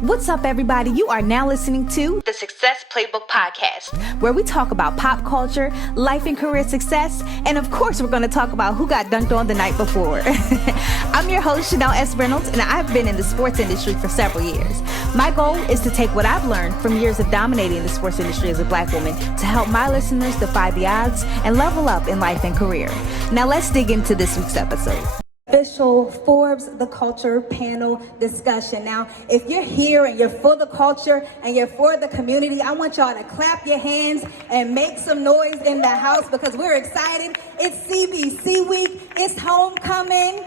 What's up, everybody? You are now listening to the Success Playbook Podcast, where we talk about pop culture, life and career success, and of course, we're going to talk about who got dunked on the night before. I'm your host, Chanel S. Reynolds, and I've been in the sports industry for several years. My goal is to take what I've learned from years of dominating the sports industry as a Black woman to help my listeners defy the odds and level up in life and career. Now, let's dig into this week's episode. Official Forbes The Culture panel discussion. Now, if you're here and you're for the culture and you're for the community, I want y'all to clap your hands and make some noise in the house because we're excited. It's CBC week. It's homecoming,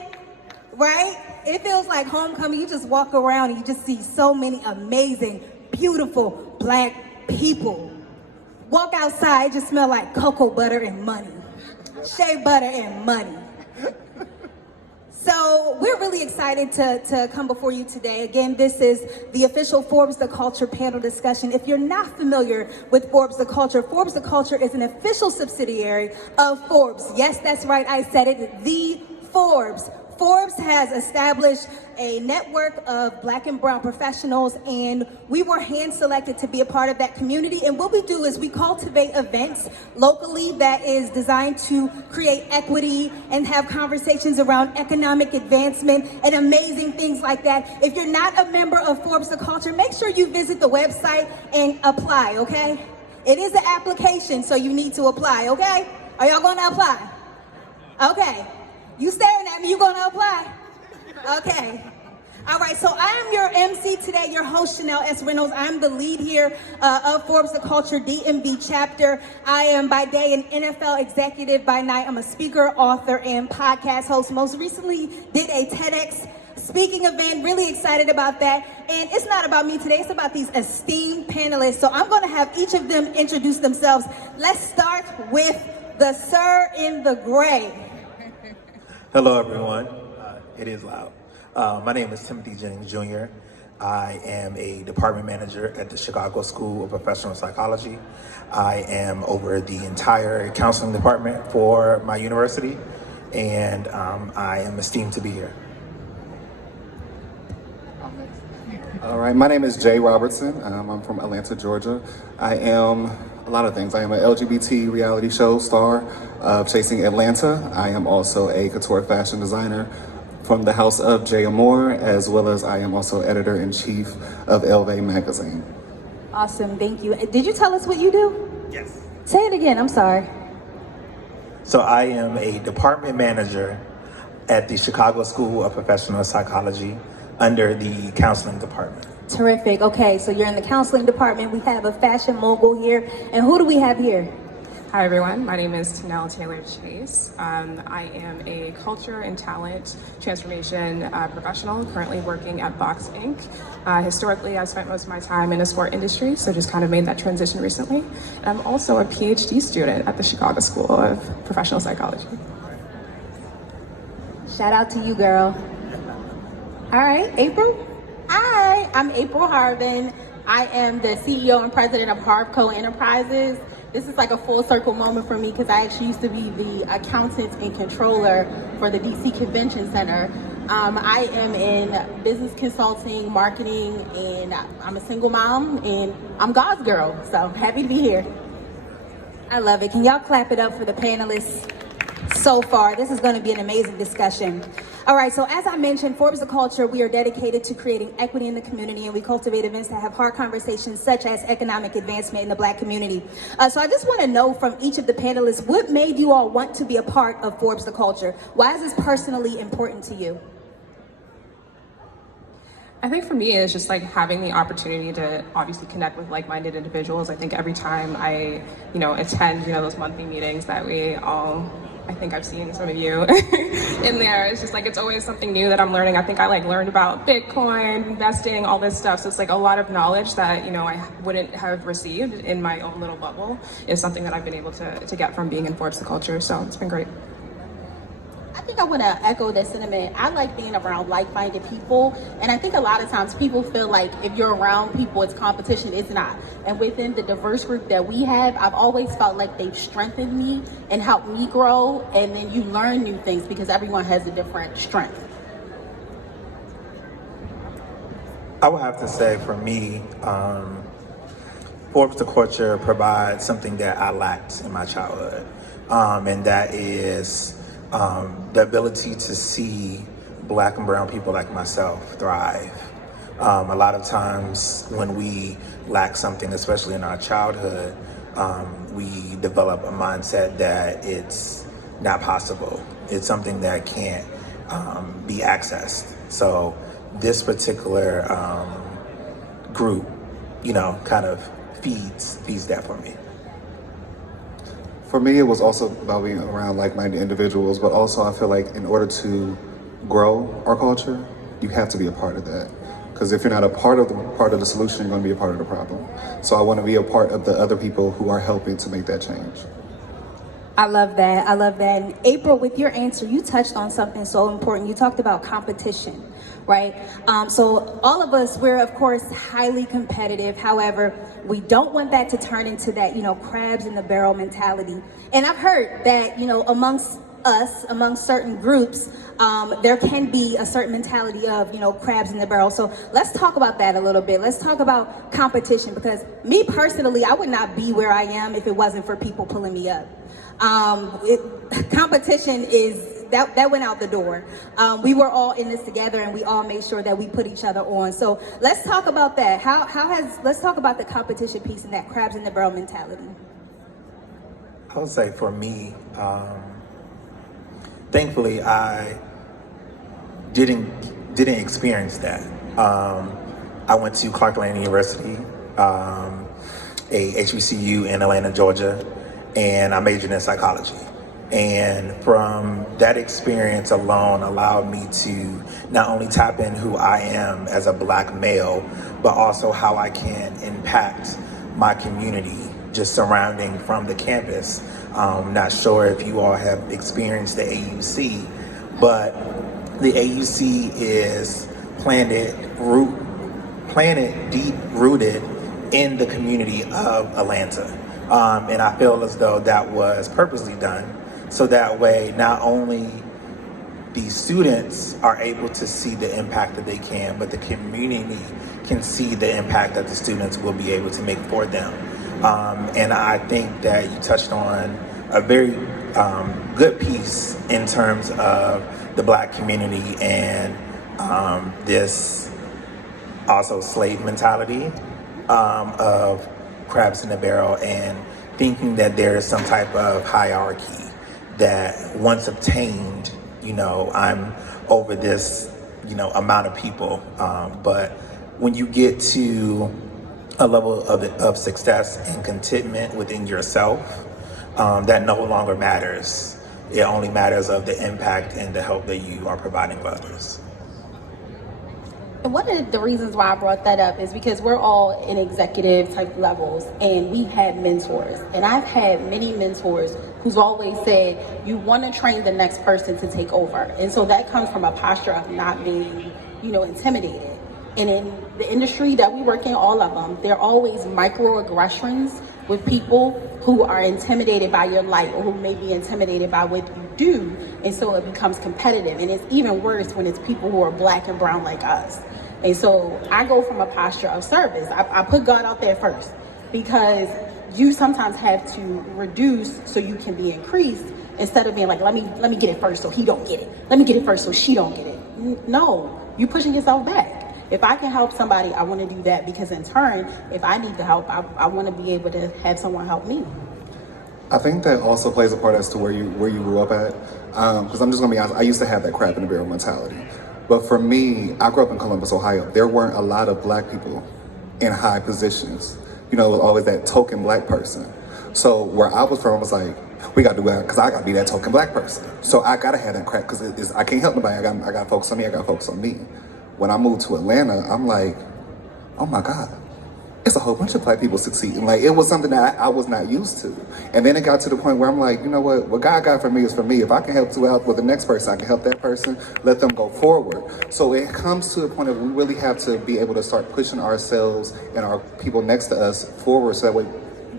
right? It feels like homecoming. You just walk around and you just see so many amazing, beautiful Black people. Walk outside, it just smell like cocoa butter and money. Shea butter and money. So we're really excited to come before you today. Again, this is the official Forbes The Culture panel discussion. If you're not familiar with Forbes The Culture is an official subsidiary of Forbes. Yes, that's right, I said it, the Forbes. Forbes has established a network of Black and brown professionals, and we were hand-selected to be a part of that community. And what we do is we cultivate events locally that is designed to create equity and have conversations around economic advancement and amazing things like that. If you're not a member of Forbes The Culture, make sure you visit the website and apply, okay? It is an application, so you need to apply, okay? Are y'all gonna apply? Okay. You staring at me, you gonna apply? Okay. All right, so I am your MC today, your host, Chanel S. Reynolds. I'm the lead here of Forbes The Culture DMV chapter. I am by day an NFL executive, by night I'm a speaker, author, and podcast host. Most recently did a TEDx speaking event, really excited about that. And it's not about me today, it's about these esteemed panelists. So I'm gonna have each of them introduce themselves. Let's start with the sir in the gray. Hello, everyone. It is loud. My name is Timothy Jennings Jr. I am a department manager at the Chicago School of Professional Psychology. I am over the entire counseling department for my university, and I am esteemed to be here. All right, my name is Jay Robertson. I'm from Atlanta, Georgia. I am a lot of things. I am an LGBT reality show star of Chasing Atlanta. I am also a couture fashion designer from the house of J. Amore, as well as I am also editor-in-chief of Elvay magazine. Awesome, thank you. Did you tell us what you do? Yes. Say it again, I'm sorry. So I am a department manager at the Chicago School of Professional Psychology under the counseling department. Terrific. Okay, so you're in the counseling department. We have a fashion mogul here. And who do we have here? Hi, everyone. My name is Tanel Taylor Chase. I am a culture and talent transformation professional, currently working at Box Inc. Historically, I've spent most of my time in the sport industry, so just kind of made that transition recently. And I'm also a PhD student at the Chicago School of Professional Psychology. Shout out to you, girl. All right, April? Hi, I'm April Harvin. I am the CEO and president of Harvco Enterprises. This is like a full circle moment for me because I actually used to be the accountant and controller for the DC Convention Center. I am in business consulting, marketing, and I'm a single mom, and I'm God's girl, so happy to be here. I love it. Can y'all clap it up for the panelists so far? This is going to be an amazing discussion. All right, so as I mentioned, Forbes The Culture, we are dedicated to creating equity in the community, and we cultivate events that have hard conversations such as economic advancement in the Black community. So I just want to know from each of the panelists, what made you all want to be a part of Forbes The Culture? Why is this personally important to you? I think for me, it's just like having the opportunity to obviously connect with like-minded individuals. I think every time I, attend, those monthly meetings that we all, I think I've seen some of you in there. It's just like, it's always something new that I'm learning. I think I learned about Bitcoin, investing, all this stuff. So it's like a lot of knowledge that, I wouldn't have received in my own little bubble is something that I've been able to get from being in Forbes The Culture. So it's been great. I think I want to echo that sentiment. I like being around like-minded people, and I think a lot of times people feel like if you're around people, it's competition. It's not. And within the diverse group that we have, I've always felt like they've strengthened me and helped me grow, and then you learn new things because everyone has a different strength. I would have to say for me, Forbes the Culture provides something that I lacked in my childhood, and that is the ability to see Black and brown people like myself thrive. A lot of times when we lack something, especially in our childhood, we develop a mindset that it's not possible. It's something that can't be accessed. So this particular group, kind of feeds that for me. For me, it was also about being around like-minded individuals, but also I feel like in order to grow our culture, you have to be a part of that. Because if you're not a part of the solution, you're going to be a part of the problem. So I want to be a part of the other people who are helping to make that change. I love that. I love that. And April, with your answer, you touched on something so important. You talked about competition, right? So all of us, we're of course highly competitive. However, we don't want that to turn into that, crabs in the barrel mentality. And I've heard that, amongst us, among certain groups, there can be a certain mentality of, crabs in the barrel. So let's talk about that a little bit. Let's talk about competition, because me personally, I would not be where I am if it wasn't for people pulling me up. Competition is, that went out the door. We were all in this together, and we all made sure that we put each other on. So let's talk about that. Let's talk about the competition piece and that crabs in the barrel mentality. I would say for me, thankfully, I didn't experience that. I went to Clark Atlanta University, a HBCU in Atlanta, Georgia, and I majored in psychology. And from that experience alone allowed me to not only tap in who I am as a Black male, but also how I can impact my community just surrounding from the campus. Not sure if you all have experienced the AUC, but the AUC is planted deep rooted in the community of Atlanta. And I feel as though that was purposely done so that way not only the students are able to see the impact that they can, but the community can see the impact that the students will be able to make for them. And I think that you touched on a very good piece in terms of the Black community and this also slave mentality of crabs in the barrel, and thinking that there is some type of hierarchy that once obtained, I'm over this, amount of people. But when you get to a level of success and contentment within yourself, that no longer matters. It only matters of the impact and the help that you are providing for others. And one of the reasons why I brought that up is because we're all in executive type levels, and we had mentors. And I've had many mentors who's always said, you want to train the next person to take over. And so that comes from a posture of not being, intimidated. And in the industry that we work in, all of them, there are always microaggressions with people who are intimidated by your light, or who may be intimidated by what you do. And so it becomes competitive. And it's even worse when it's people who are Black and brown like us. And so I go from a posture of service. I put God out there first, because you sometimes have to reduce so you can be increased, instead of being like, let me get it first so he don't get it. Let me get it first so she don't get it. No, you're pushing yourself back. If I can help somebody, I want to do that, because in turn, if I need the help, I want to be able to have someone help me. I think that also plays a part as to where you grew up at. Because I'm just gonna be honest, I used to have that crab in the barrel mentality. But for me, I grew up in Columbus, Ohio. There weren't a lot of Black people in high positions. It was always that token Black person. So where I was from was like, we gotta do that, because I gotta be that token Black person. So I gotta have that crap, because I can't help nobody. I gotta focus on me. I gotta focus on me. When I moved to Atlanta, I'm like, oh my God, it's a whole bunch of Black people succeeding. Like, it was something that I was not used to. And then it got to the point where I'm like, you know what God got for me is for me. If I can help to help with the next person, I can help that person, let them go forward. So it comes to a point of we really have to be able to start pushing ourselves and our people next to us forward, so that way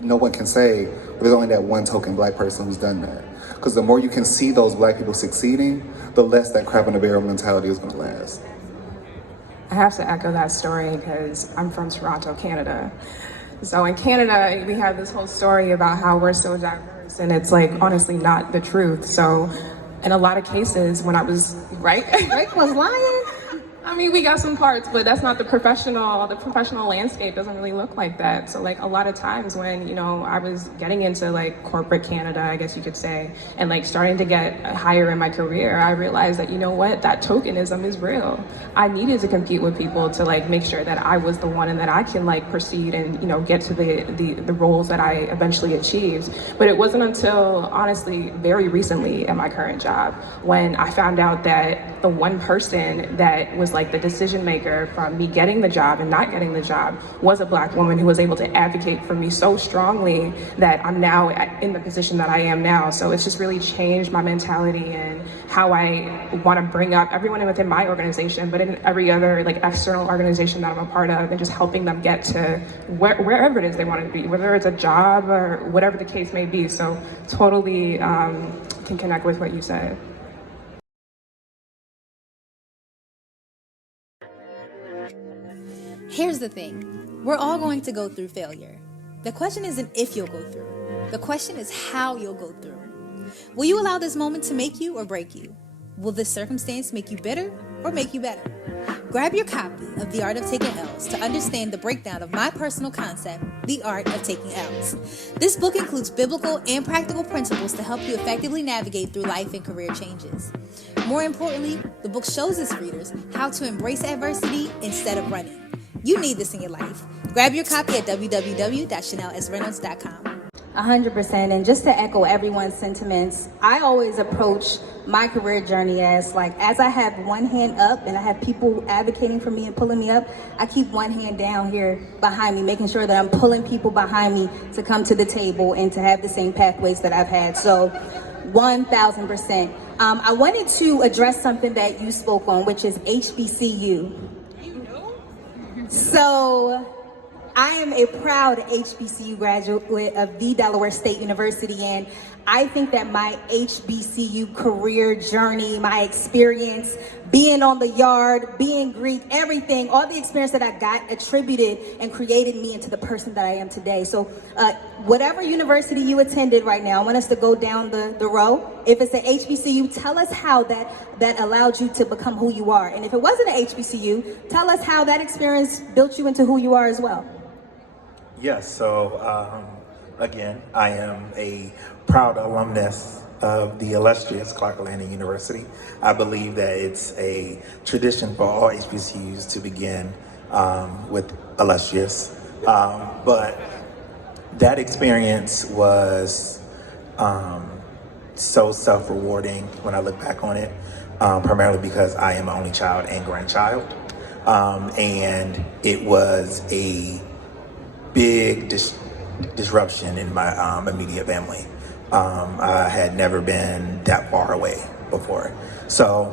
no one can say, well, there's only that one token Black person who's done that. Because the more you can see those Black people succeeding, the less that crab in the barrel mentality is gonna last. I have to echo that story because I'm from Toronto, Canada. So in Canada, we have this whole story about how we're so diverse, and it's like honestly not the truth. So in a lot of cases, when I was Drake was lying. I mean, we got some parts, but that's not the professional landscape doesn't really look like that. So like a lot of times when, you know, I was getting into like corporate Canada, I guess you could say, and like starting to get higher in my career, I realized that, you know what, that tokenism is real. I needed to compete with people to like make sure that I was the one and that I can like proceed and, you know, get to the roles that I eventually achieved. But it wasn't until honestly very recently in my current job when I found out that the one person that was like the decision maker from me getting the job and not getting the job was a Black woman who was able to advocate for me so strongly that I'm now in the position that I am now. So it's just really changed my mentality and how I want to bring up everyone within my organization, but in every other like external organization that I'm a part of, and just helping them get to wherever it is they want to be, whether it's a job or whatever the case may be. So totally can connect with what you said. Here's the thing. We're all going to go through failure. The question isn't if you'll go through. The question is how you'll go through. Will you allow this moment to make you or break you? Will this circumstance make you bitter or make you better? Grab your copy of The Art of Taking L's to understand the breakdown of my personal concept, The Art of Taking L's. This book includes biblical and practical principles to help you effectively navigate through life and career changes. More importantly, the book shows its readers how to embrace adversity instead of running. You need this in your life. Grab your copy at www.chanelsreynolds.com. 100%. And just to echo everyone's sentiments, I always approach my career journey as I have one hand up and I have people advocating for me and pulling me up, I keep one hand down here behind me, making sure that I'm pulling people behind me to come to the table and to have the same pathways that I've had. So 1000%. I wanted to address something that you spoke on, which is HBCU. So I am a proud HBCU graduate of the Delaware State University, and I think that my HBCU career journey, my experience, being on the yard, being Greek, everything, all the experience that I got attributed and created me into the person that I am today. So whatever university you attended right now, I want us to go down the row. If it's an HBCU, tell us how that allowed you to become who you are. And if it wasn't an HBCU, tell us how that experience built you into who you are as well. Yes, so again, I am a proud alumnus of the illustrious Clark Atlanta University. I believe that it's a tradition for all HBCUs to begin with illustrious. But that experience was so self-rewarding when I look back on it, primarily because I am an only child and grandchild. And it was a big disruption in my immediate family. I had never been that far away before. So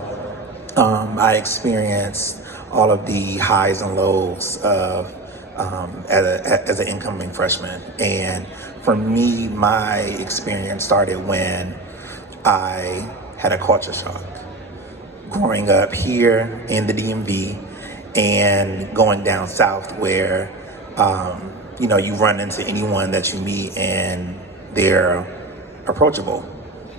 I experienced all of the highs and lows of as an incoming freshman. And for me, my experience started when I had a culture shock. Growing up here in the DMV and going down south where you run into anyone that you meet and they're approachable,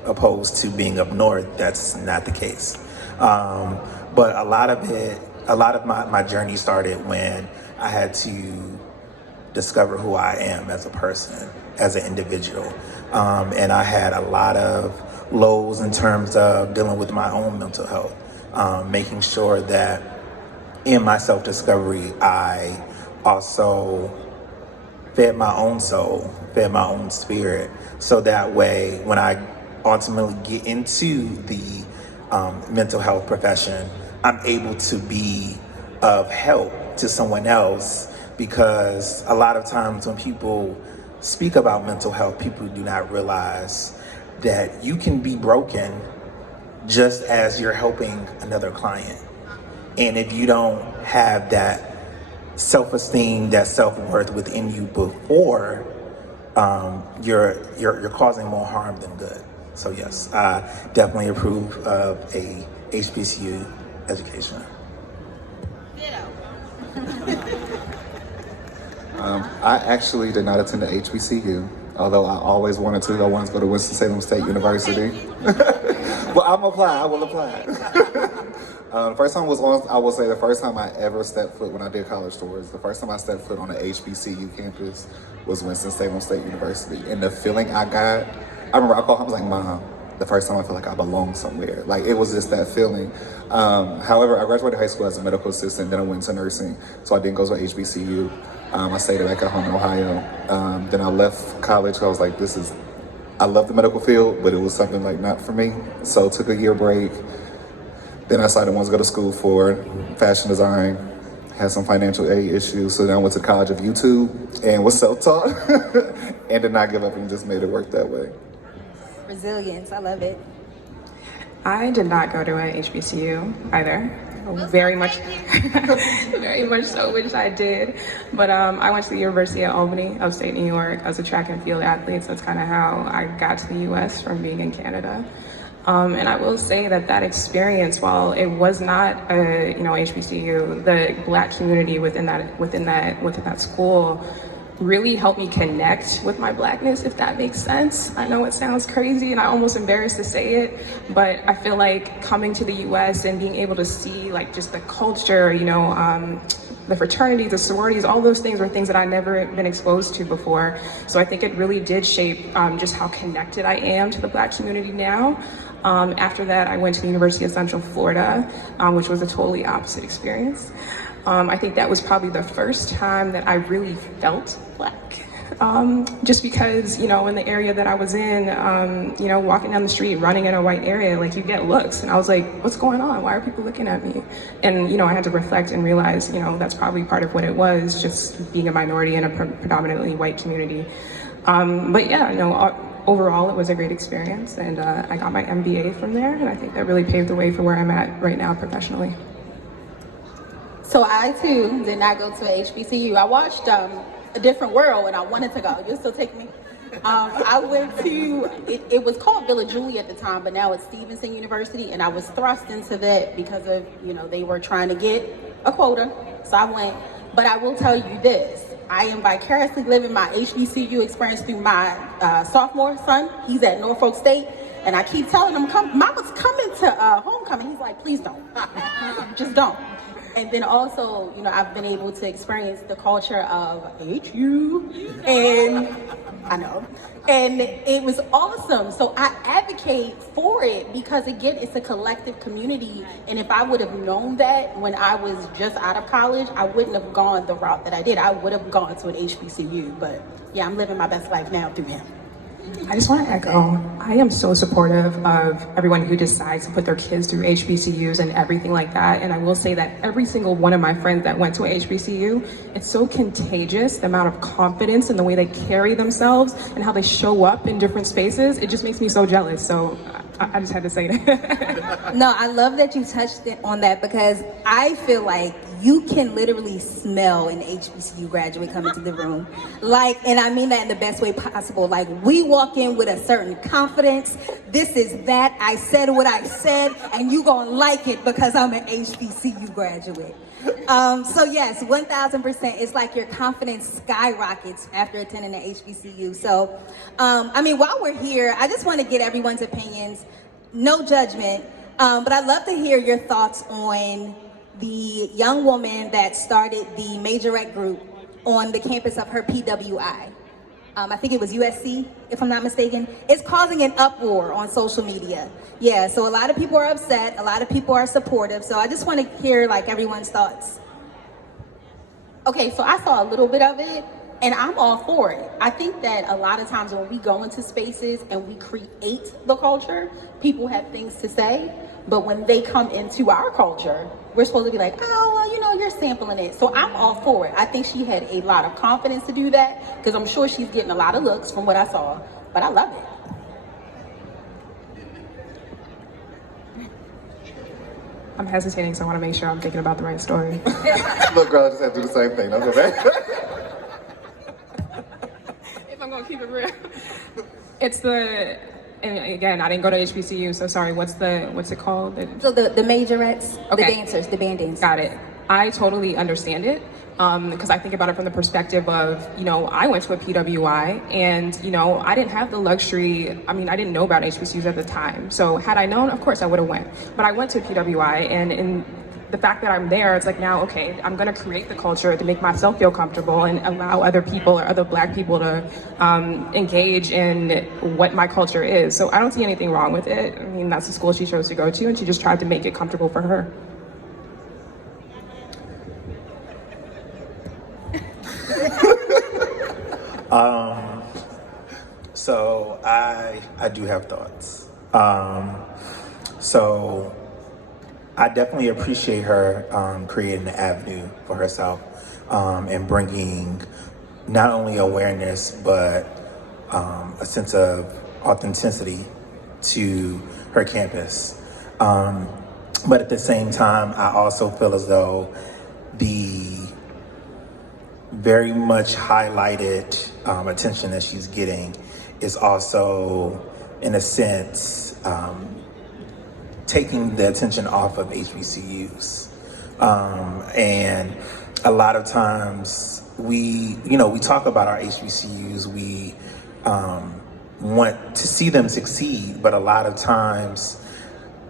opposed to being up north, that's not the case. But a lot of my journey started when I had to discover who I am as a person, as an individual. And I had a lot of lows in terms of dealing with my own mental health, making sure that in my self-discovery, I also fed my own soul, fed my own spirit, so that way when I ultimately get into the mental health profession, I'm able to be of help to someone else, because a lot of times when people speak about mental health, people do not realize that you can be broken just as you're helping another client. And if you don't have that self-esteem, that self-worth within you before, you're causing more harm than good. So yes, I definitely approve of a HBCU education. Ditto. I actually did not attend the HBCU, although I always wanted to. I wanted to go to Winston-Salem State University. Well, I will apply. First time was on, I will say the first time I ever stepped foot when I did college tours, the first time I stepped foot on an HBCU campus was Winston-Salem State University. And the feeling I got, I remember I called home, I was like, Mom, the first time I feel like I belong somewhere. Like, it was just that feeling. However, I graduated high school as a medical assistant, then I went to nursing, so I didn't go to HBCU. I stayed back at home in Ohio. Then I left college, I was like, I love the medical field, but it was something like not for me. So took a year break. Then I decided I wanted to go to school for fashion design, had some financial aid issues, so then I went to College of YouTube and was self-taught and did not give up and just made it work that way. Resilience, I love it. I did not go to a HBCU either. Very much, very much so, which I did. But I went to the University of Albany, upstate New York, as a track and field athlete. So that's kind of how I got to the U.S. from being in Canada. And I will say that experience, while it was not a HBCU, the Black community within that school really helped me connect with my Blackness, if that makes sense. I know it sounds crazy and I'm almost embarrassed to say it, but I feel like coming to the US and being able to see like just the culture, the fraternities, the sororities, all those things were things that I'd never been exposed to before. So I think it really did shape just how connected I am to the Black community now. After that, I went to the University of Central Florida, which was a totally opposite experience. I think that was probably the first time that I really felt Black. Just because, in the area that I was in, walking down the street, running in a white area, like you get looks. And I was like, what's going on? Why are people looking at me? And, I had to reflect and realize, that's probably part of what it was, just being a minority in a predominantly white community. But yeah, overall, it was a great experience. And I got my MBA from there. And I think that really paved the way for where I'm at right now professionally. So I too did not go to a HBCU. I watched A Different World and I wanted to go. You'll still take me? I went to, it was called Villa Julie at the time, but now it's Stevenson University, and I was thrust into that because of, they were trying to get a quota. So I went, but I will tell you this, I am vicariously living my HBCU experience through my sophomore son. He's at Norfolk State, and I keep telling him, Mama's coming to homecoming. He's like, please don't, just don't. And then also, I've been able to experience the culture of HU, and I know, and it was awesome. So I advocate for it because, again, it's a collective community. And if I would have known that when I was just out of college, I wouldn't have gone the route that I did. I would have gone to an HBCU. But yeah, I'm living my best life now through him. I just want to echo, I am so supportive of everyone who decides to put their kids through HBCUs and everything like that. And I will say that every single one of my friends that went to a HBCU, it's so contagious, the amount of confidence and the way they carry themselves and how they show up in different spaces. It just makes me so jealous. So I just had to say that. No, I love that you touched on that because I feel like you can literally smell an HBCU graduate coming to the room. And I mean that in the best way possible. Like, we walk in with a certain confidence. This is that. I said what I said, and you gonna like it because I'm an HBCU graduate. So yes, 1000%. It's like your confidence skyrockets after attending an HBCU. So, while we're here, I just want to get everyone's opinions. No judgment, but I'd love to hear your thoughts on the young woman that started the majorette group on the campus of her PWI. I think it was USC, if I'm not mistaken. It's causing an uproar on social media. Yeah, so a lot of people are upset, a lot of people are supportive. So I just want to hear everyone's thoughts. Okay, so I saw a little bit of it, and I'm all for it. I think that a lot of times when we go into spaces and we create the culture, people have things to say, but when they come into our culture, we're supposed to be like, oh, well, you're sampling it. So I'm all for it. I think she had a lot of confidence to do that, because I'm sure she's getting a lot of looks from what I saw, but I love it. I'm hesitating, so I want to make sure I'm thinking about the right story. Look, girl, I just have to do the same thing. That's okay. If I'm going to keep it real. And again, I didn't go to HBCU, so sorry, what's it called? So the majorettes, Okay. the dancers, the band dancers. Got it. I totally understand it, Because I think about it from the perspective of, I went to a PWI and, I didn't have the luxury. I mean, I didn't know about HBCUs at the time. So had I known, of course I would have went. But I went to a PWI, and in the fact that I'm there, it's like, now, okay, I'm going to create the culture to make myself feel comfortable and allow other people or other Black people to engage in what my culture is. So I don't see anything wrong with it. I mean, that's the school she chose to go to, and she just tried to make it comfortable for her. So I do have thoughts. So I definitely appreciate her creating an avenue for herself and bringing not only awareness but a sense of authenticity to her campus. But at the same time, I also feel as though the very much highlighted attention that she's getting is also, in a sense, taking the attention off of HBCUs. And a lot of times we talk about our HBCUs, we want to see them succeed, but a lot of times,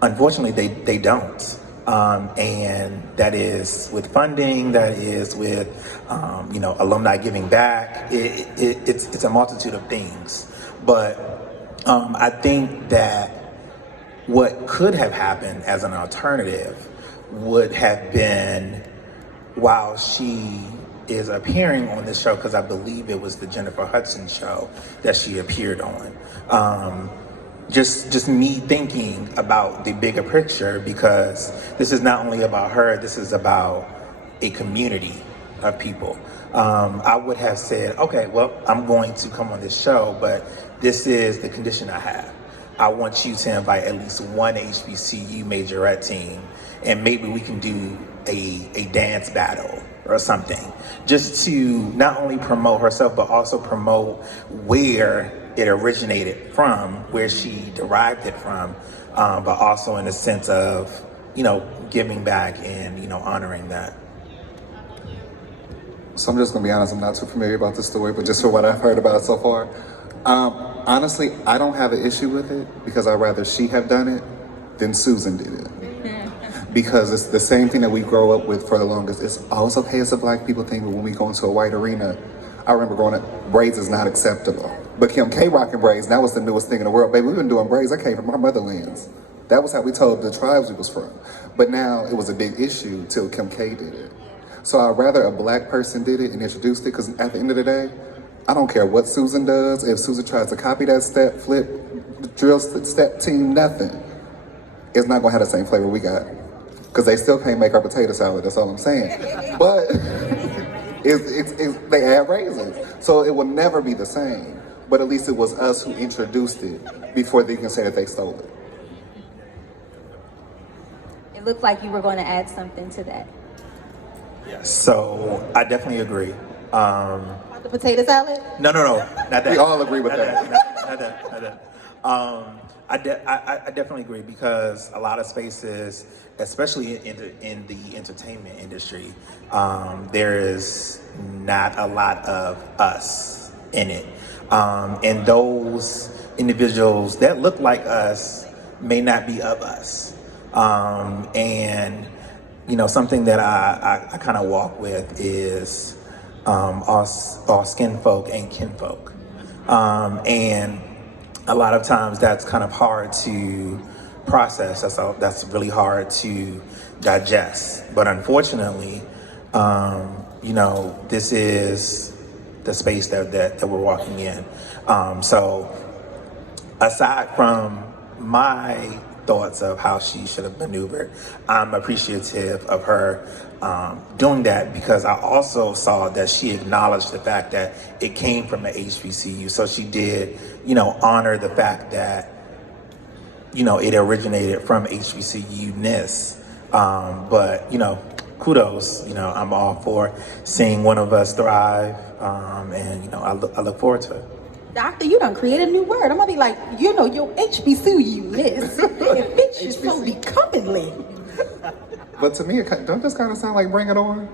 unfortunately, they don't. And that is with funding, that is with, alumni giving back. It's a multitude of things. But I think that what could have happened as an alternative would have been, while she is appearing on this show, because I believe it was the Jennifer Hudson show that she appeared on. Just me thinking about the bigger picture, because this is not only about her, this is about a community of people. I would have said, okay, well, I'm going to come on this show, but this is the condition I have. I want you to invite at least one HBCU majorette team, and maybe we can do a dance battle or something, just to not only promote herself, but also promote where it originated from, where she derived it from, but also in the sense of, giving back and, honoring that. So I'm just gonna be honest, I'm not too familiar about the story, but just for what I've heard about it so far, honestly, I don't have an issue with it, because I'd rather she have done it than Susan did it. Because it's the same thing that we grow up with for the longest. It's always okay, it's a Black people thing, but when we go into a white arena, I remember growing up, braids is not acceptable. But Kim K rocking braids, that was the newest thing in the world. Baby, we've been doing braids, I came from our motherlands. That was how we told the tribes we was from. But now it was a big issue till Kim K did it. So I'd rather a Black person did it and introduced it, because at the end of the day, I don't care what Susan does. If Susan tries to copy that step, flip, drill step team, nothing. It's not gonna have the same flavor we got. Because they still can't make our potato salad, that's all I'm saying. But they add raisins. So it will never be the same. But at least it was us who introduced it before they can say that they stole it. It looked like you were going to add something to that. Yes. So I definitely agree. The potato salad? No, not that. We all agree with that. Not that. I definitely agree, because a lot of spaces, especially in the entertainment industry, there is not a lot of us in it. And those individuals that look like us may not be of us. And, something that I kind of walk with is all skin folk ain't kinfolk. And a lot of times that's kind of hard to process. That's really hard to digest. But unfortunately, this is the space that we're walking in. So aside from my thoughts of how she should have maneuvered, I'm appreciative of her doing that, because I also saw that she acknowledged the fact that it came from the HBCU. So she did, honor the fact that, it originated from HBCU-ness. But, kudos, I'm all for seeing one of us thrive. And, I look forward to it. Doctor, you done created a new word. I'm gonna be like, your HBCU-ness. It fits you so becomingly. But to me, don't this kind of sound like Bring It On?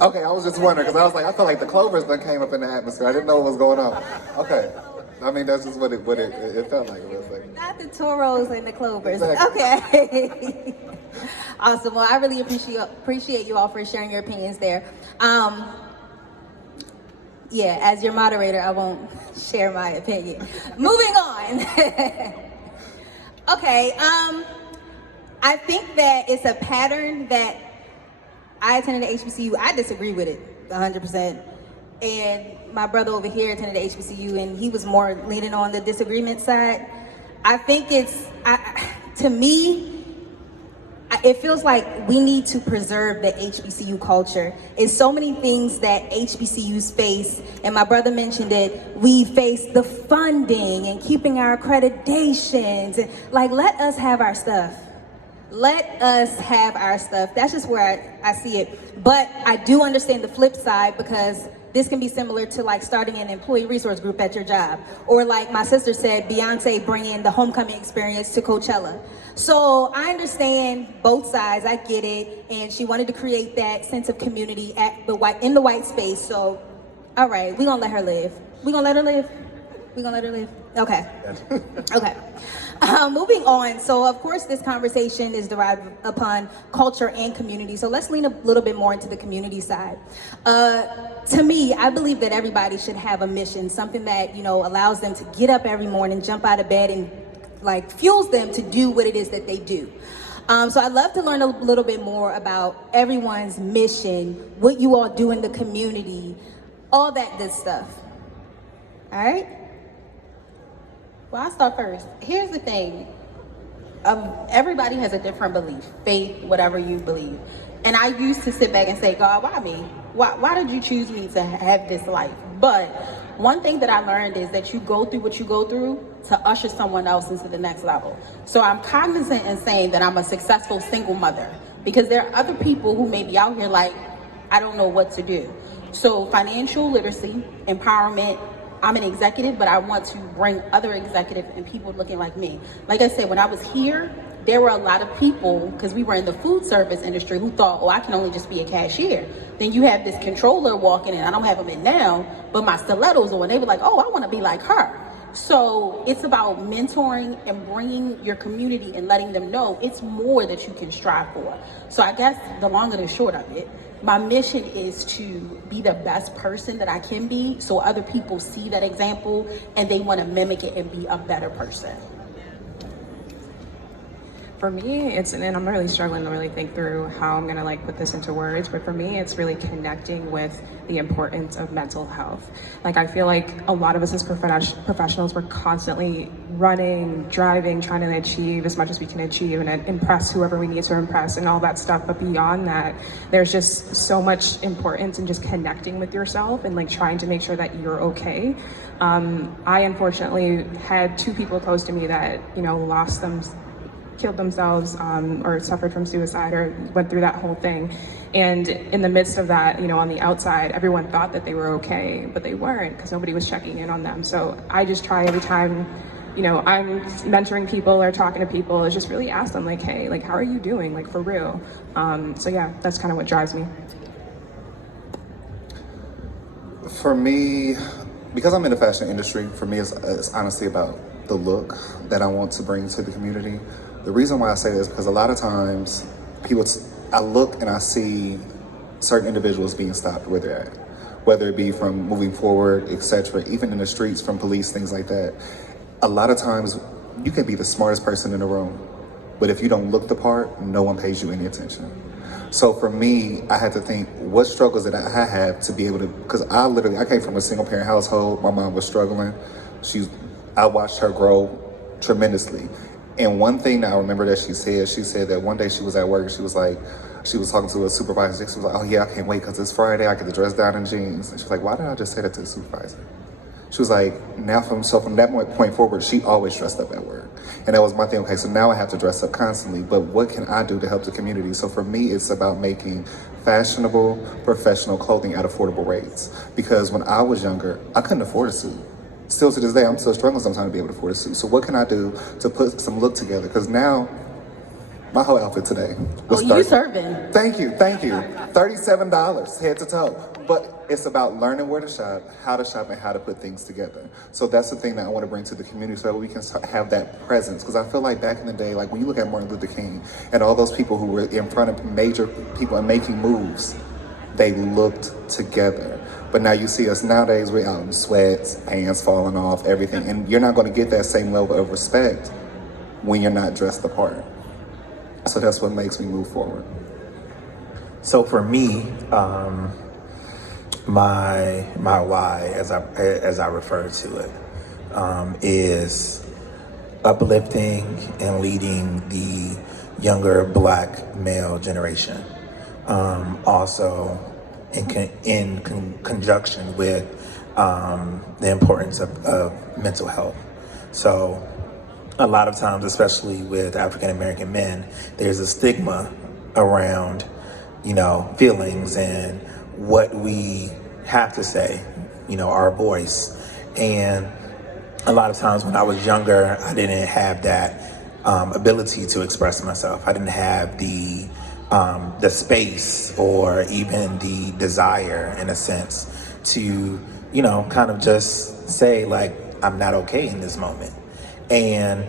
Okay, I was just wondering, because I was like, I felt like the clovers done came up in the atmosphere. I didn't know what was going on. Okay. I mean, that's just what it felt like. It was like. Not the toros and the clovers. Exactly. Okay. Awesome. Well, I really appreciate you all for sharing your opinions there. Yeah, as your moderator, I won't share my opinion. Moving on. Okay. I think that it's a pattern that I attended the HBCU. I disagree with it 100%. And my brother over here attended the HBCU, and he was more leaning on the disagreement side. I think to me, it feels like we need to preserve the HBCU culture. It's so many things that HBCUs face, and my brother mentioned it. We face the funding and keeping our accreditations. Like, let us have our stuff. Let us have our stuff. That's just where I see it. But I do understand the flip side, because this can be similar to like starting an employee resource group at your job. Or like my sister said, Beyonce bringing the homecoming experience to Coachella. So I understand both sides, I get it. And she wanted to create that sense of community in the white space. So, all right, we're gonna let her live. We're gonna let her live? We're gonna let her live? Okay. Okay. Moving on. So, of course, this conversation is derived upon culture and community. So let's lean a little bit more into the community side. To me, I believe that everybody should have a mission, something that, allows them to get up every morning, jump out of bed, and like fuels them to do what it is that they do. So I'd love to learn a little bit more about everyone's mission, what you all do in the community, all that good stuff. All right? Well, I'll start first. Here's the thing. Everybody has a different belief, faith, whatever you believe. And I used to sit back and say, God, why me? Why did you choose me to have this life? But one thing that I learned is that you go through what you go through to usher someone else into the next level. So I'm cognizant in saying that I'm a successful single mother, because there are other people who may be out here like, I don't know what to do. So financial literacy, empowerment. I'm an executive, but I want to bring other executives and people looking like me. Like I said, when I was here, there were a lot of people, because we were in the food service industry, who thought, I can only just be a cashier. Then you have this controller walking in. I don't have them in now, but my stilettos on. They were like, I want to be like her. So it's about mentoring and bringing your community and letting them know it's more that you can strive for. So I guess the long and the short of it, my mission is to be the best person that I can be, so other people see that example and they want to mimic it and be a better person. For me, and I'm really struggling to really think through how I'm gonna put this into words, but for me, it's really connecting with the importance of mental health. I feel like a lot of us as professionals, we're constantly running, driving, trying to achieve as much as we can achieve and impress whoever we need to impress and all that stuff. But beyond that, there's just so much importance in just connecting with yourself and trying to make sure that you're okay. I unfortunately had 2 people close to me that, killed themselves or suffered from suicide or went through that whole thing. And in the midst of that, on the outside, everyone thought that they were okay, but they weren't, because nobody was checking in on them. So I just try every time, I'm mentoring people or talking to people, is just really ask them hey, how are you doing? For real. So yeah, that's kind of what drives me. For me, because I'm in the fashion industry, for me it's honestly about the look that I want to bring to the community. The reason why I say this is because a lot of times I look and I see certain individuals being stopped where they're at, whether it be from moving forward, etc., even in the streets, from police, things like that. A lot of times you can be the smartest person in the room, but if you don't look the part, no one pays you any attention. So for me, I had to think, what struggles did I have to be able to, because I came from a single parent household. My mom was struggling. I watched her grow tremendously. And one thing that I remember that she said that one day she was at work, she was talking to a supervisor. She was like, oh yeah, I can't wait because it's Friday, I get to dress down in jeans. And she was like, why did I just say that to the supervisor? She was like, from that point forward, she always dressed up at work. And that was my thing, okay, so now I have to dress up constantly, but what can I do to help the community? So for me, it's about making fashionable, professional clothing at affordable rates. Because when I was younger, I couldn't afford a suit. Still to this day, I'm still struggling sometimes to be able to afford a suit. So what can I do to put some look together? Because now, My whole outfit today Oh, was you serving. Thank you. $37 head to toe. But it's about learning where to shop, and how to put things together. So that's the thing that I want to bring to the community so that we can have that presence. Because I feel like back in the day, like when you look at Martin Luther King and all those people who were in front of major people and making moves, they looked together. But now you see us nowadays, we're out in sweats, pants falling off, everything. And you're not going to get that same level of respect when you're not dressed the part. So that's what makes me move forward. So for me, my why, as I refer to it, is uplifting and leading the younger Black male generation. Also, in conjunction with the importance of mental health. So, a lot of times, especially with African American men, there's a stigma around, feelings and what we have to say, our voice. And a lot of times when I was younger, I didn't have that ability to express myself. I didn't have the space or even the desire, in a sense, to, kind of just say, like, I'm not okay in this moment. And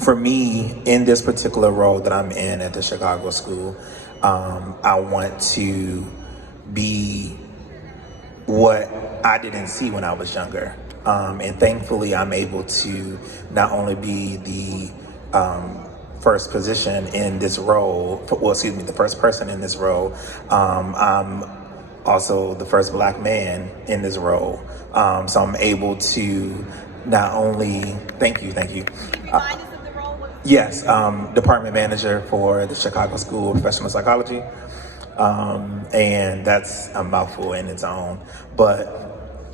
for me, in this particular role that I'm in at the Chicago School, I want to be what I didn't see when I was younger. And thankfully, I'm able to not only be the first position in this role, the first person in this role, I'm also the first Black man in this role. So I'm able to not only, thank you. Yes, department manager for the Chicago School of Professional Psychology. And that's a mouthful in its own. But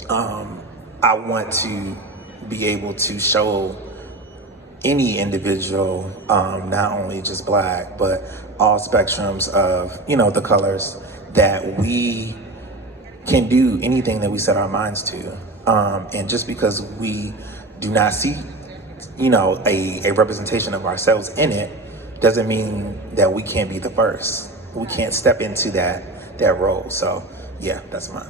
I want to be able to show any individual, not only just Black, but all spectrums of, the colors, that we can do anything that we set our minds to. And just because we do not see, a representation of ourselves in it, doesn't mean that we can't be the first. We can't step into that role. So yeah, that's mine.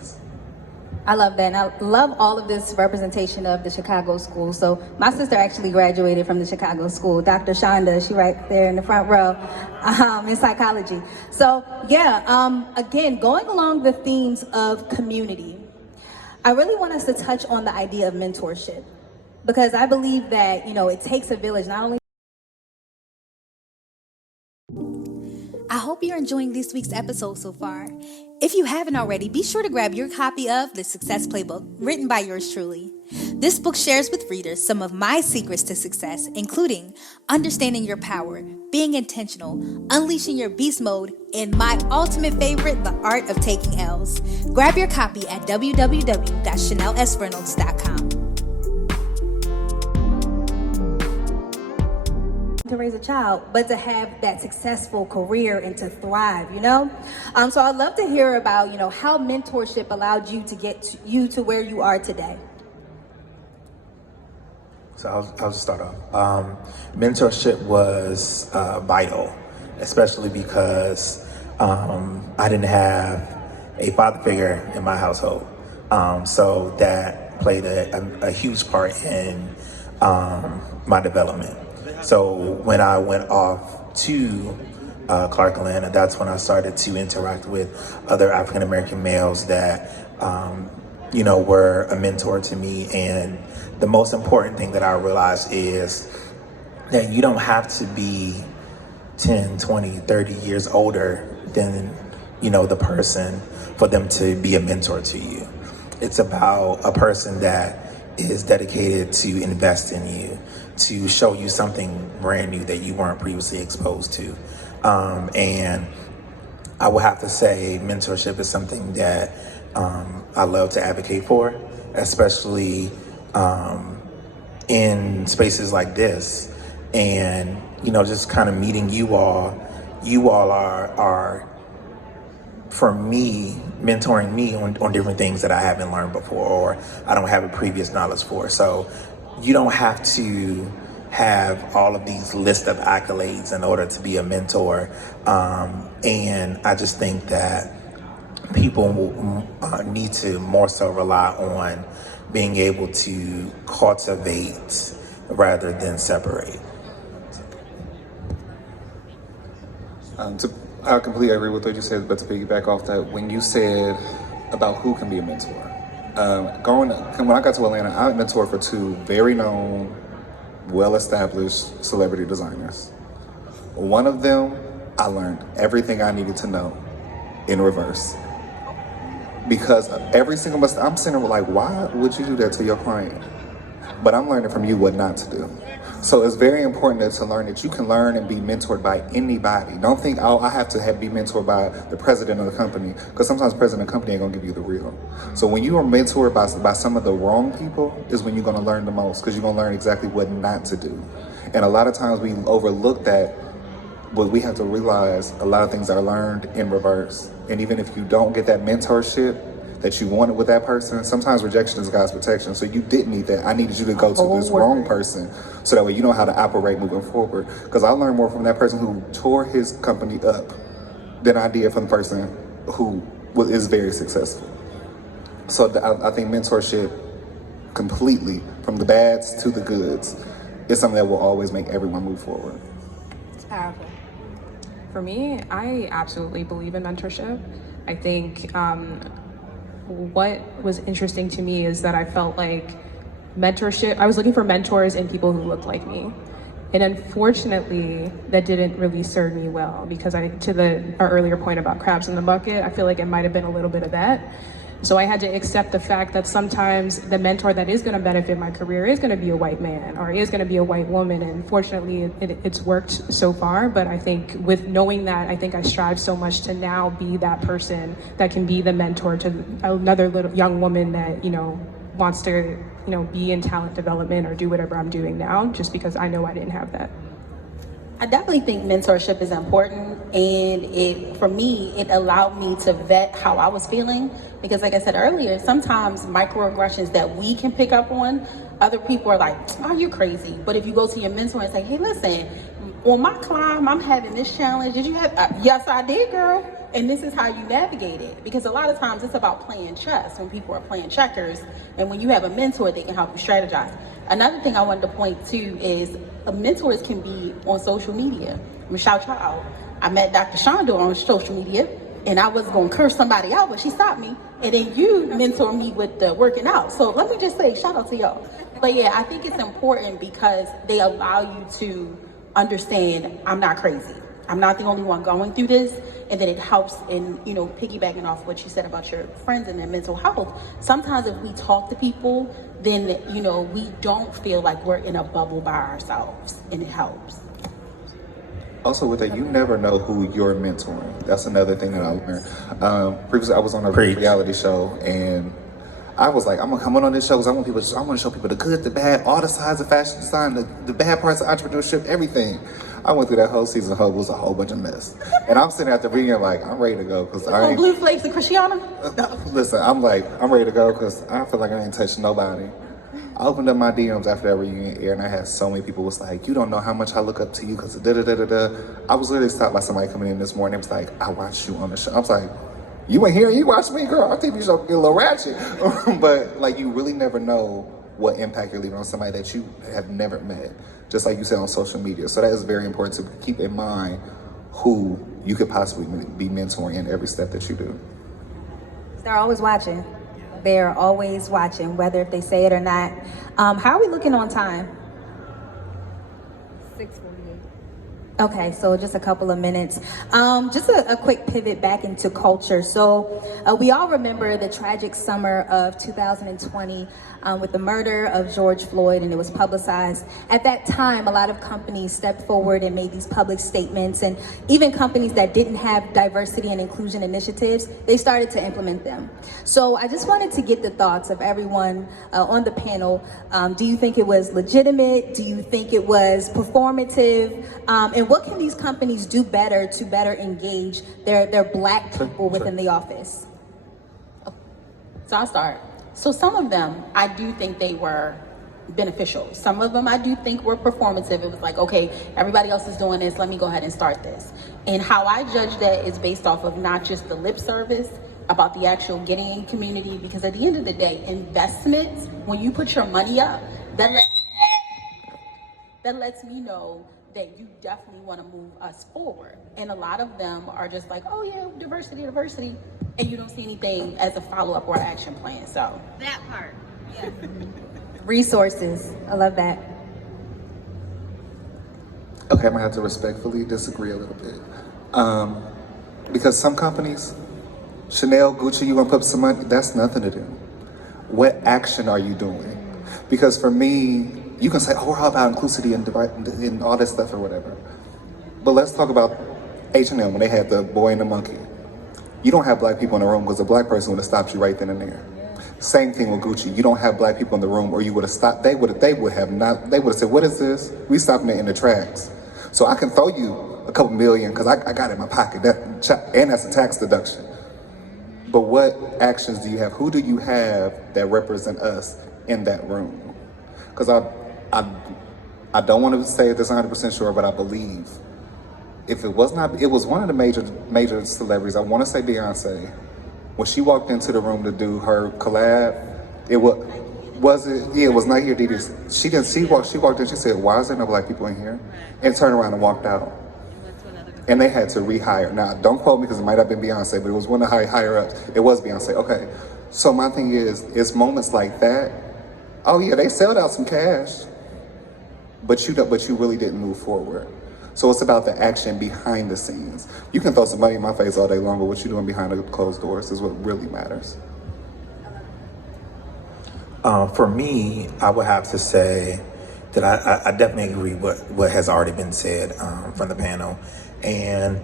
I love that. And I love all of this representation of the Chicago School. So my sister actually graduated from the Chicago School. Dr. Shonda, she right there in the front row, in psychology. So yeah, again, going along the themes of community, I really want us to touch on the idea of mentorship, because I believe that, it takes a village, not only. I hope you're enjoying this week's episode so far. If you haven't already, be sure to grab your copy of The Success Playbook, written by yours truly. This book shares with readers some of my secrets to success, including understanding your power, being intentional, unleashing your beast mode, and my ultimate favorite, the art of taking L's. Grab your copy at www.chanelsreynolds.com. To raise a child, but to have that successful career and to thrive, So I'd love to hear about, how mentorship allowed you to get you to where you are today. So I'll just start off. Mentorship was vital, especially because I didn't have a father figure in my household. So that played a huge part in my development. So when I went off to Clark Atlanta, that's when I started to interact with other African American males that, were a mentor to me. And the most important thing that I realized is that you don't have to be 10, 20, 30 years older than, the person for them to be a mentor to you. It's about a person that is dedicated to invest in you, to show you something brand new that you weren't previously exposed to. And I would have to say mentorship is something that I love to advocate for, especially in spaces like this. And, just kind of meeting you all are for me, mentoring me on different things that I haven't learned before or I don't have a previous knowledge for. So you don't have to have all of these list of accolades in order to be a mentor. And I just think that people need to more so rely on being able to cultivate rather than separate. I completely agree with what you said, but to piggyback off that, when you said about who can be a mentor, when I got to Atlanta, I mentored for two very known, well-established celebrity designers. One of them, I learned everything I needed to know in reverse. Because every single mistake, I'm sitting there like, why would you do that to your client? But I'm learning from you what not to do. So it's very important to learn that you can learn and be mentored by anybody. Don't think, oh, I have to be mentored by the president of the company, because sometimes the president of the company ain't gonna give you the real. So when you are mentored by some of the wrong people is when you're gonna learn the most, because you're gonna learn exactly what not to do. And a lot of times we overlook that, but we have to realize a lot of things are learned in reverse. And even if you don't get that mentorship that you wanted with that person, sometimes rejection is God's protection. So you didn't need that. I needed you to go to this wrong person so that way you know how to operate moving forward. Because I learned more from that person who tore his company up than I did from the person who is very successful. So I think mentorship completely, from the bads to the goods, is something that will always make everyone move forward. It's powerful. For me, I absolutely believe in mentorship. I think what was interesting to me is that I felt like I was looking for mentors in people who looked like me. And unfortunately, that didn't really serve me well, because our earlier point about crabs in the bucket, I feel like it might have been a little bit of that. So I had to accept the fact that sometimes the mentor that is going to benefit my career is going to be a white man or is going to be a white woman. And fortunately, it's worked so far. But I think with knowing that, I think I strive so much to now be that person that can be the mentor to another little young woman that, wants to, be in talent development or do whatever I'm doing now, just because I know I didn't have that. I definitely think mentorship is important, and for me, it allowed me to vet how I was feeling, because like I said earlier, sometimes microaggressions that we can pick up on, other people are like, oh, you're crazy. But if you go to your mentor and say, hey, listen, on my climb, I'm having this challenge. Did you have, yes, I did, girl. And this is how you navigate it. Because a lot of times it's about playing chess when people are playing checkers. And when you have a mentor, they can help you strategize. Another thing I wanted to point to is mentors can be on social media. I'm gonna shout y'all out. I met Dr. Shonda on social media, and I was gonna curse somebody out, but she stopped me. And then you mentor me with the working out. So let me just say, shout out to y'all. But yeah, I think it's important because they allow you to understand I'm not crazy. I'm not the only one going through this, and then it helps in, piggybacking off what you said about your friends and their mental health. Sometimes if we talk to people, then, we don't feel like we're in a bubble by ourselves, and it helps. Also with that, you never know who you're mentoring. That's another thing that I learned. Previously, I was on a reality show, and I was like, I'm gonna come on this show because I want to show people the good, the bad, all the sides of fashion design, the bad parts of entrepreneurship, everything. I went through that whole season. It was a whole bunch of mess. And I'm sitting at the beginning like, I'm ready to go. Cause I ain't, Blue Flakes and Christiana? No. Listen, I'm ready to go because I feel like I ain't touched nobody. I opened up my DMs after that reunion air, and I had so many people was like, you don't know how much I look up to you because da-da-da-da-da. I was literally stopped by somebody coming in this morning. It was like, I watched you on the show. I was like, you ain't here, you watched me, girl. Our TV show get a little ratchet. But like, you really never know what impact you're leaving on somebody that you have never met. Just like you said on social media. So that is very important to keep in mind who you could possibly be mentoring in every step that you do. They're always watching. They're always watching, whether if they say it or not. How are we looking on time? 6:48. Okay, so just a couple of minutes. Just a quick pivot back into culture. So we all remember the tragic summer of 2020 with the murder of George Floyd, and it was publicized. At that time, a lot of companies stepped forward and made these public statements, and even companies that didn't have diversity and inclusion initiatives, they started to implement them. So I just wanted to get the thoughts of everyone on the panel. Do you think it was legitimate? Do you think it was performative? And what can these companies do better to better engage their Black people within the office? So I'll start. So some of them, I do think they were beneficial. Some of them I do think were performative. It was like, okay, everybody else is doing this, let me go ahead and start this. And how I judge that is based off of not just the lip service, about the actual getting in community, because at the end of the day, investments, when you put your money up, that lets me know that you definitely want to move us forward. And a lot of them are just like, oh yeah, diversity, diversity, and you don't see anything as a follow-up or an action plan. So That part. Yeah. Resources. I love that. Okay, I'm gonna have to respectfully disagree a little bit. Because some companies, Chanel, Gucci, you wanna put some money, that's nothing to do. What action are you doing? Because for me, you can say, oh, we're all about inclusivity and all this stuff or whatever. But let's talk about H&M when they had the boy and the monkey. You don't have black people in the room because a black person would have stopped you right then and there. Same thing with Gucci. You don't have black people in the room, or you would have stopped. They would have said, "What is this?" We stopping it in the tracks. So I can throw you a couple million because I got it in my pocket. And that's a tax deduction. But what actions do you have? Who do you have that represent us in that room? Because I don't want to say this 100% sure, but I believe if it was not, it was one of the major celebrities. I want to say Beyonce. When she walked into the room to do her collab, it was Nike or Adidas. She walked in, she said, why is there no black people in here? And turned around and walked out. And they had to rehire. Now, don't quote me because it might have been Beyonce, but it was one of the higher ups. It was Beyonce, okay. So my thing is, it's moments like that. Oh yeah, they sold out some cash, but you really didn't move forward. So it's about the action behind the scenes. You can throw some money in my face all day long, but what you're doing behind the closed doors is what really matters. For me, I would have to say that I definitely agree with what has already been said from the panel. And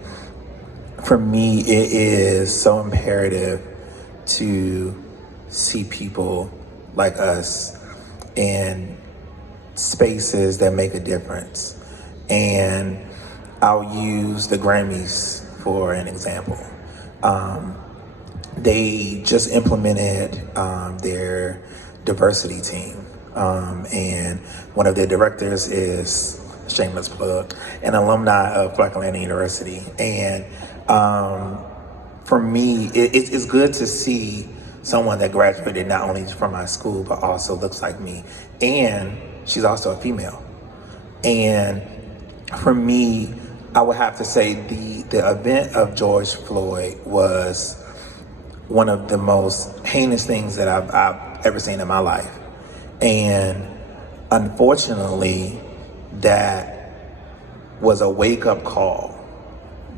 for me, it is so imperative to see people like us in spaces that make a difference. And I'll use the Grammys for an example. They just implemented their diversity team. And one of their directors is, shameless plug, an alumni of Black Atlanta University. And for me, it's good to see someone that graduated not only from my school, but also looks like me. And she's also a female. And for me, I would have to say the event of George Floyd was one of the most heinous things that I've ever seen in my life. And unfortunately, that was a wake-up call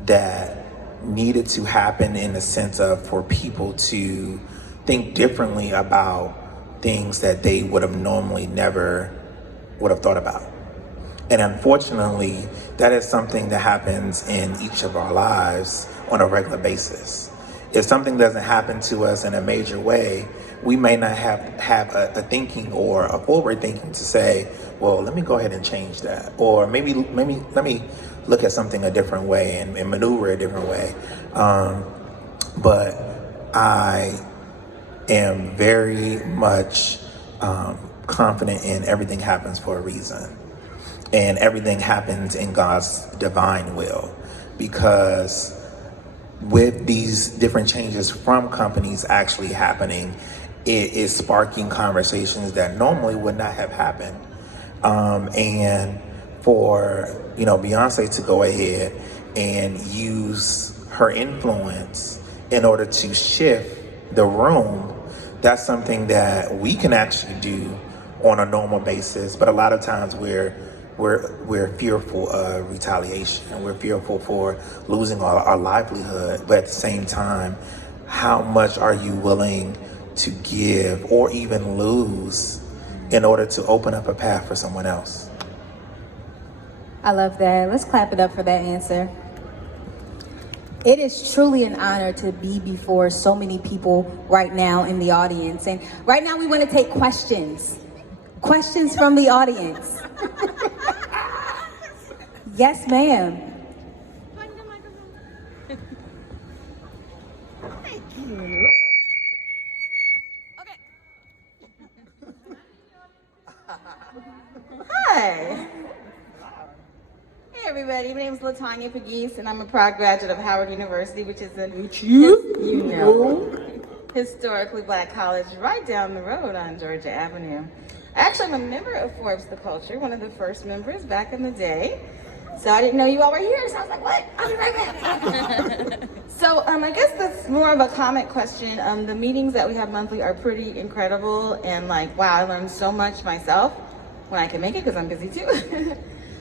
that needed to happen in the sense of for people to think differently about things that they would have normally never would have thought about. And unfortunately, that is something that happens in each of our lives on a regular basis. If something doesn't happen to us in a major way, we may not have a thinking or a forward thinking to say, well, let me go ahead and change that. Or maybe let me look at something a different way and maneuver a different way. But I am very much confident in everything happens for a reason. And everything happens in God's divine will, because with these different changes from companies actually happening, it is sparking conversations that normally would not have happened. And for Beyonce to go ahead and use her influence in order to shift the room, that's something that we can actually do on a normal basis. But a lot of times we're fearful of retaliation. We're fearful for losing our livelihood. But at the same time, how much are you willing to give or even lose in order to open up a path for someone else? I love that. Let's clap it up for that answer. It is truly an honor to be before so many people right now in the audience. And right now we want to take questions. Questions from the audience. Yes, ma'am. Thank you. Okay. Hi. Hey everybody, my name is LaTanya Pegues, and I'm a proud graduate of Howard University, which is historically black college right down the road on Georgia Avenue. Actually, I'm a member of Forbes The Culture, one of the first members back in the day. So I didn't know you all were here, so I was like, what? I'll be right back. So I guess that's more of a comment question. The meetings that we have monthly are pretty incredible, and like, wow, I learned so much myself when I can make it, because I'm busy too.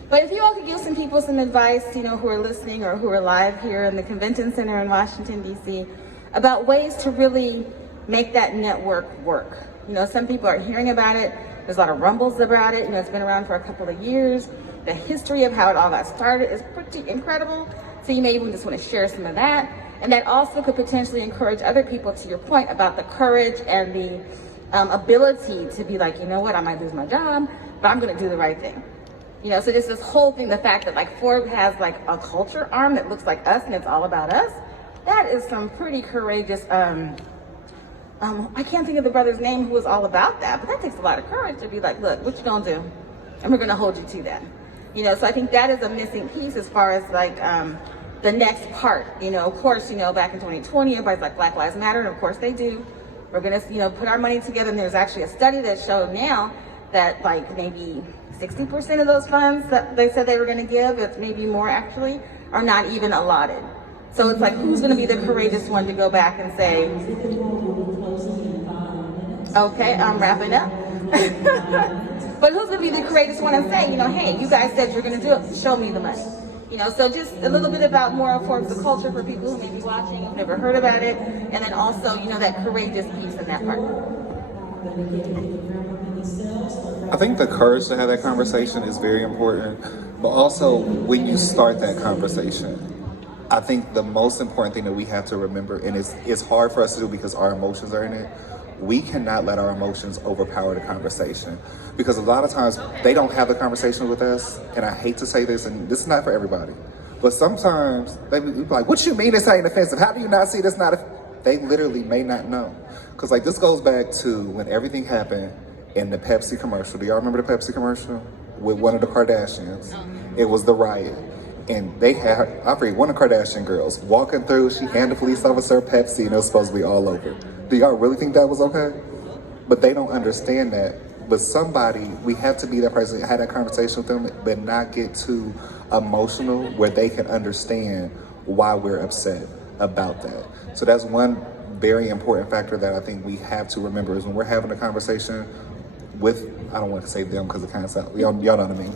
But if you all could give some people some advice, who are listening or who are live here in the Convention Center in Washington, D.C., about ways to really make that network work. Some people are hearing about it. There's a lot of rumbles about it. It's been around for a couple of years. The history of how it all got started is pretty incredible. So you may even just want to share some of that. And that also could potentially encourage other people, to your point, about the courage and the ability to be like, you know what, I might lose my job, but I'm going to do the right thing. So just this whole thing, the fact that like Forbes has like a culture arm that looks like us and it's all about us, that is some pretty courageous, I can't think of the brother's name who was all about that, but that takes a lot of courage to be like, look, what you gonna do? And we're gonna hold you to that. So I think that is a missing piece as far as like the next part. Of course, back in 2020, everybody's like Black Lives Matter, and of course they do. We're gonna, put our money together, and there's actually a study that showed now that like maybe 60% of those funds that they said they were going to give, it's maybe more actually, are not even allotted. So it's like, who's going to be the courageous one to go back and say, okay, I'm wrapping up. But who's going to be the courageous one and say, hey, you guys said you're going to do it, show me the money. So just a little bit about more of Forbes The Culture for people who may be watching, who've never heard about it, and then also, that courageous piece in that part. I think the courage to have that conversation is very important, but also when you start that conversation, I think the most important thing that we have to remember, and it's hard for us to do because our emotions are in it, we cannot let our emotions overpower the conversation. Because a lot of times they don't have the conversation with us, and I hate to say this, and this is not for everybody, but sometimes they be like, what you mean this ain't offensive? How do you not see this not They literally may not know. Because like this goes back to when everything happened in the Pepsi commercial. Do y'all remember the Pepsi commercial? With one of the Kardashians. It was the riot. And they had, I forget, one of the Kardashian girls walking through, she handed the police officer Pepsi and it was supposed to be all over. Do y'all really think that was okay? But they don't understand that. But somebody, we have to be that person, have that conversation with them, but not get too emotional where they can understand why we're upset about that. So that's one very important factor that I think we have to remember is when we're having a conversation with, I don't want to say them because it kind of sounds, y'all know what I mean.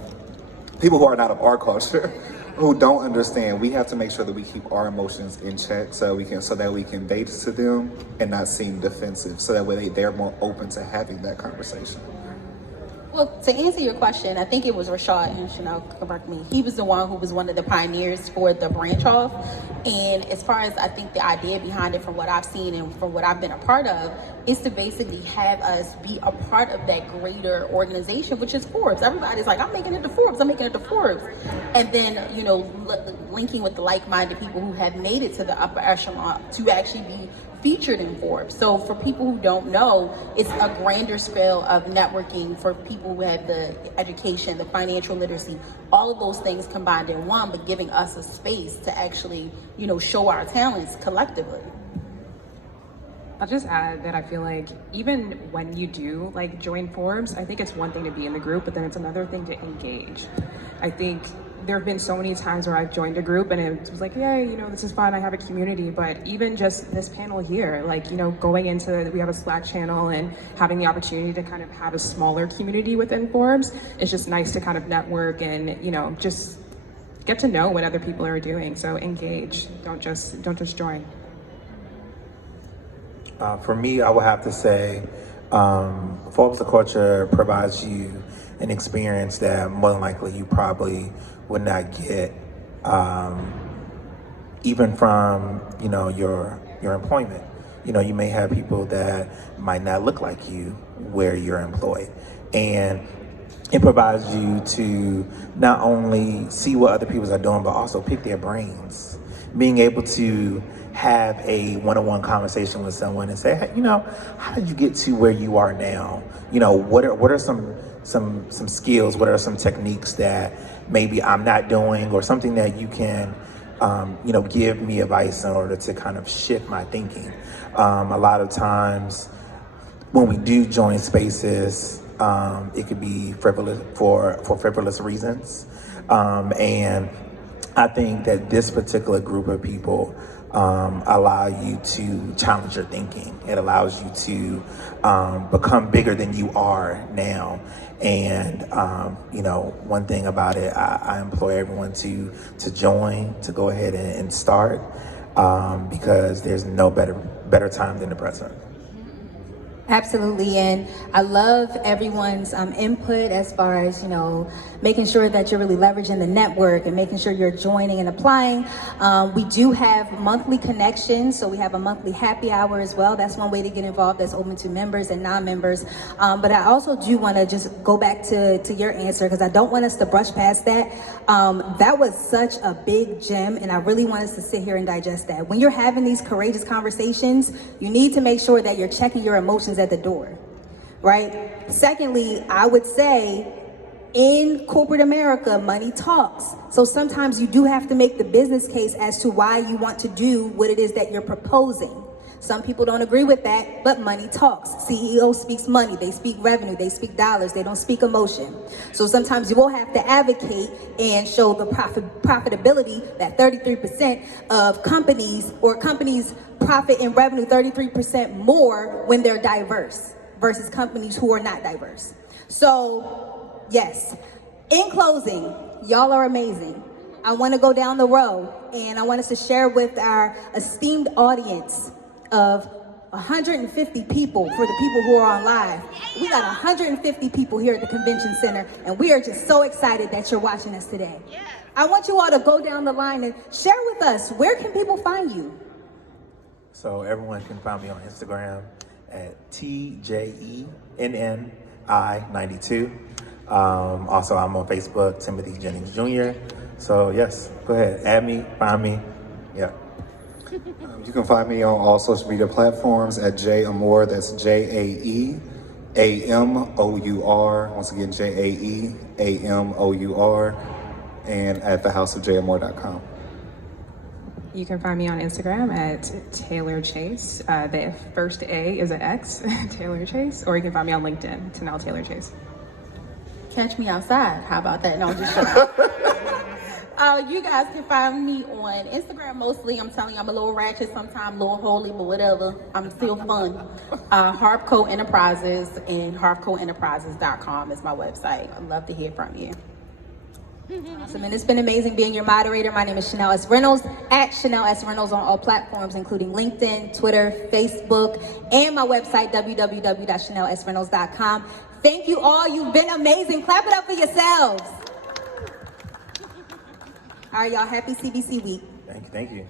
People who are not of our culture, who don't understand, we have to make sure that we keep our emotions in check so that we can bait to them and not seem defensive. So that way they're more open to having that conversation. Well, to answer your question, I think it was Rashad, and Chanel, correct me. He was the one who was one of the pioneers for the branch off. And as far as I think the idea behind it, from what I've seen and from what I've been a part of, is to basically have us be a part of that greater organization, which is Forbes. Everybody's like, I'm making it to Forbes, I'm making it to Forbes. And then, you know, linking with the like-minded people who have made it to the upper echelon to actually be featured in Forbes. So for people who don't know, it's a grander scale of networking for people who have the education, the financial literacy, all of those things combined in one, but giving us a space to actually, you know, show our talents collectively. I'll just add that I feel like even when you do like join Forbes, I think it's one thing to be in the group, but then it's another thing to engage. I think there have been so many times where I've joined a group and it was like, yeah, you know, this is fun, I have a community, but even just this panel here, like, you know, going into, we have a Slack channel and having the opportunity to kind of have a smaller community within Forbes, it's just nice to kind of network and, you know, just get to know what other people are doing. So engage, don't just join. For me, I would have to say, Forbes The Culture provides you an experience that more than likely you probably would not get even from, you know, your employment. You know, you may have people that might not look like you where you're employed. And it provides you to not only see what other people are doing, but also pick their brains. Being able to have a one-on-one conversation with someone and say, hey, you know, how did you get to where you are now? You know, what are some some skills? What are some techniques that maybe I'm not doing, or something that you can give me advice in order to kind of shift my thinking? A lot of times when we do join spaces, it could be frivolous for frivolous reasons. And I think that this particular group of people allow you to challenge your thinking. It allows you to become bigger than you are now. And one thing about it, I implore everyone to join, to go ahead and start, because there's no better time than the present. Absolutely, and I love everyone's input as far as, making sure that you're really leveraging the network and making sure you're joining and applying. We do have monthly connections, so we have a monthly happy hour as well. That's one way to get involved, that's open to members and non-members. But I also do want to just go back to your answer, because I don't want us to brush past that. That was such a big gem, and I really want us to sit here and digest that. When you're having these courageous conversations, you need to make sure that you're checking your emotions at the door, right? Secondly, I would say in corporate America, money talks. So sometimes you do have to make the business case as to why you want to do what it is that you're proposing. Some people don't agree with that, but money talks. CEO speaks money, they speak revenue, they speak dollars, they don't speak emotion. So sometimes you will have to advocate and show the profitability that 33% of companies profit in revenue 33% more when they're diverse versus companies who are not diverse. So yes, in closing, y'all are amazing. I want to go down the row and I want us to share with our esteemed audience of 150 people, for the people who are on live. We got 150 people here at the convention center, and we are just so excited that you're watching us today. I want you all to go down the line and share with us, where can people find you? So everyone can find me on Instagram at TJENNI92. Also, I'm on Facebook, Timothy Jennings Jr. So yes, go ahead, add me, find me, yeah. You can find me on all social media platforms at J Amour. That's JAEAMOUR. Once again, JAEAMOUR, and at thehouseofjamour.com. You can find me on Instagram at Taylor Chase. The first A is an X, Taylor Chase, or you can find me on LinkedIn, Tanel Taylor Chase. Catch me outside. How about that? No, I'm just joking. You guys can find me on Instagram mostly. I'm telling you, I'm a little ratchet sometimes, a little holy, but whatever. I'm still fun. Harpco Enterprises, and harpcoenterprises.com is my website. I'd love to hear from you. Awesome, and it's been amazing being your moderator. My name is Chanel S. Reynolds, at Chanel S. Reynolds on all platforms, including LinkedIn, Twitter, Facebook, and my website, www.chanelsreynolds.com. Thank you all. You've been amazing. Clap it up for yourselves. All right, y'all. Happy CBC week. Thank you.